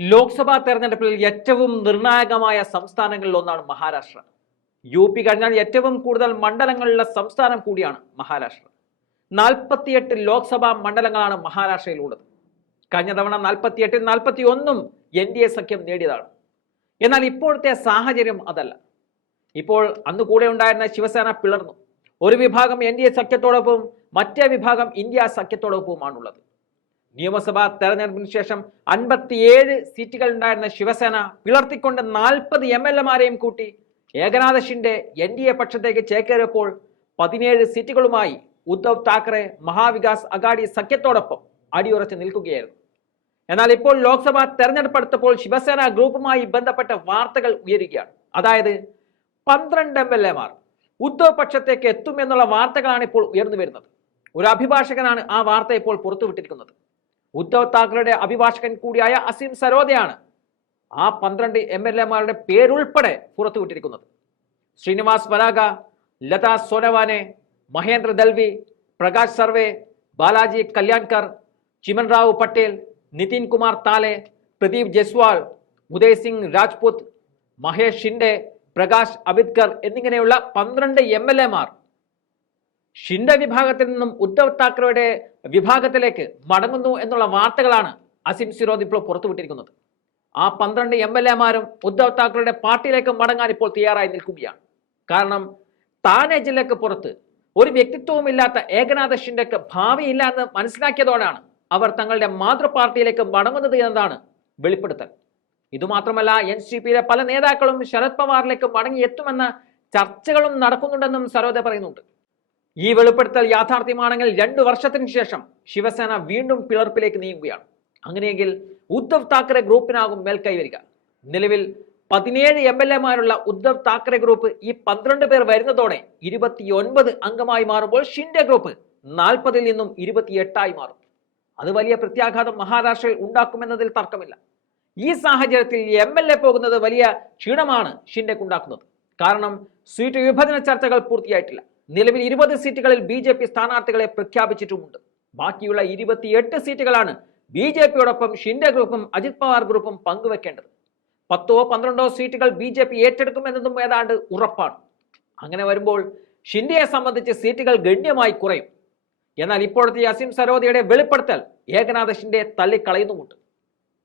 ലോക്സഭാ തെരഞ്ഞെടുപ്പിൽ ഏറ്റവും നിർണായകമായ സംസ്ഥാനങ്ങളിൽ ഒന്നാണ് മഹാരാഷ്ട്ര. UP കഴിഞ്ഞാൽ ഏറ്റവും കൂടുതൽ മണ്ഡലങ്ങളുള്ള സംസ്ഥാനം കൂടിയാണ് മഹാരാഷ്ട്ര. 48 ലോക്സഭാ മണ്ഡലങ്ങളാണ് മഹാരാഷ്ട്രയിലുള്ളത്. കഴിഞ്ഞ തവണ 48-ൽ 41 NDA സഖ്യം നേടിയതാണ്. എന്നാൽ ഇപ്പോഴത്തെ സാഹചര്യം അതല്ല. ഇപ്പോൾ അന്ന് കൂടെ ഉണ്ടായിരുന്ന ശിവസേന പിളർന്നു. ഒരു വിഭാഗം NDA സഖ്യത്തോടൊപ്പം മറ്റേ വിഭാഗം ഇന്ത്യ സഖ്യത്തോടൊപ്പവുമാണുള്ളത്. നിയമസഭാ തെരഞ്ഞെടുപ്പിന് ശേഷം 57 സീറ്റുകൾ ഉണ്ടായിരുന്ന ശിവസേന പിളർത്തിക്കൊണ്ട് 40 MLA-മാരെയും കൂട്ടി ഏകനാഥ ഷിൻഡെ NDA പക്ഷത്തേക്ക് ചേക്കേറിയപ്പോൾ 17 സീറ്റുകളുമായി ഉദ്ധവ് താക്കറെ മഹാവികാസ് അഘാടി സഖ്യത്തോടൊപ്പം അടിയുറച്ച് നിൽക്കുകയായിരുന്നു. എന്നാൽ ഇപ്പോൾ ലോക്സഭാ തെരഞ്ഞെടുപ്പ് അടുത്തപ്പോൾ ശിവസേന ഗ്രൂപ്പുമായി ബന്ധപ്പെട്ട വാർത്തകൾ ഉയരുകയാണ്. അതായത് 12 MLA-മാർ ഉദ്ധവ് പക്ഷത്തേക്ക് എത്തുമെന്നുള്ള വാർത്തകളാണ് ഇപ്പോൾ ഉയർന്നു വരുന്നത്. ഒരു അഭിഭാഷകനാണ് ആ വാർത്ത ഇപ്പോൾ പുറത്തുവിട്ടിരിക്കുന്നത്. ഉദ്ധവ് താക്കറെയുടെ അഭിഭാഷകൻ കൂടിയായ അസീം സരോദയാണ് ആ 12 MLA-മാരുടെ പേരുൾപ്പെടെ പുറത്തുവിട്ടിരിക്കുന്നത്. ശ്രീനിവാസ് വരാഗ, ലതാ സോനവാനെ, മഹേന്ദ്ര ദൽവി, പ്രകാശ് സർവേ, ബാലാജി കല്യാൺകർ, ചിമൻ റാവു പട്ടേൽ, നിതിൻ കുമാർ താലെ, പ്രദീപ് ജയ്സ്വാൾ, ഉദയ് സിംഗ് രാജ്പുത്, മഹേഷ് ഷിൻഡെ, പ്രകാശ് അബിദ്കർ എന്നിങ്ങനെയുള്ള 12 MLA-മാർ ഷിൻഡെ വിഭാഗത്തിൽ നിന്നും ഉദ്ധവ് താക്കറെയുടെ വിഭാഗത്തിലേക്ക് മടങ്ങുന്നു എന്നുള്ള വാർത്തകളാണ് അസീം സിരോദ് ഇപ്പോൾ പുറത്തുവിട്ടിരിക്കുന്നത്. ആ 12 MLA-മാരും ഉദ്ധവ് താക്കറെയുടെ പാർട്ടിയിലേക്ക് മടങ്ങാൻ ഇപ്പോൾ തയ്യാറായി നിൽക്കുകയാണ്. കാരണം താനെ ജില്ലക്ക് പുറത്ത് ഒരു വ്യക്തിത്വവുമില്ലാത്ത ഏകനാഥ ഷിൻഡെക്ക് ഭാവിയില്ല എന്ന് മനസ്സിലാക്കിയതോടെയാണ് അവർ തങ്ങളുടെ മാതൃപാർട്ടിയിലേക്ക് മടങ്ങുന്നത് എന്നതാണ് വെളിപ്പെടുത്തൽ. ഇതുമാത്രമല്ല, NCPയിലെ പല നേതാക്കളും ശരത് പവാറിലേക്ക് മടങ്ങിയെത്തുമെന്ന ചർച്ചകളും നടക്കുന്നുണ്ടെന്നും സരോദ പറയുന്നുണ്ട്. ഈ വെളിപ്പെടുത്തൽ യാഥാർത്ഥ്യമാണെങ്കിൽ 2 വർഷത്തിന് ശേഷം ശിവസേന വീണ്ടും പിളർപ്പിലേക്ക് നീങ്ങുകയാണ്. അങ്ങനെയെങ്കിൽ ഉദ്ധവ് താക്കറെ ഗ്രൂപ്പിനാകും മേൽക്കൈ വരിക. നിലവിൽ 17 MLA-മാരുള്ള ഉദ്ധവ് താക്കറെ ഗ്രൂപ്പ് ഈ 12 പേർ വരുന്നതോടെ 29 അംഗമായി മാറുമ്പോൾ ഷിൻഡെ ഗ്രൂപ്പ് 40-ൽ നിന്നും 28-ആയി മാറും. അത് വലിയ പ്രത്യാഘാതം മഹാരാഷ്ട്രയിൽ ഉണ്ടാക്കുമെന്നതിൽ തർക്കമില്ല. ഈ സാഹചര്യത്തിൽ MLA പോകുന്നത് വലിയ ക്ഷീണമാണ് ഷിൻഡെക്ക് ഉണ്ടാക്കുന്നത്. കാരണം സീറ്റ് വിഭജന ചർച്ചകൾ പൂർത്തിയായിട്ടില്ല. നിലവിൽ 20 സീറ്റുകളിൽ BJP സ്ഥാനാർത്ഥികളെ പ്രഖ്യാപിച്ചിട്ടുമുണ്ട്. ബാക്കിയുള്ള 28 സീറ്റുകളാണ് BJPയോടൊപ്പം ഷിൻഡെ ഗ്രൂപ്പും അജിത് പവാർ ഗ്രൂപ്പും പങ്കുവെക്കേണ്ടത്. 10-12 സീറ്റുകൾ BJP ഏറ്റെടുക്കുമെന്നതും ഏതാണ്ട് ഉറപ്പാണ്. അങ്ങനെ വരുമ്പോൾ ഷിൻഡെയെ സംബന്ധിച്ച് സീറ്റുകൾ ഗണ്യമായി കുറയും. എന്നാൽ ഇപ്പോഴത്തെ അസീം സരോദയുടെ വെളിപ്പെടുത്തൽ ഏകനാഥ ഷിൻഡെയെ തള്ളിക്കളയുന്നുമുണ്ട്.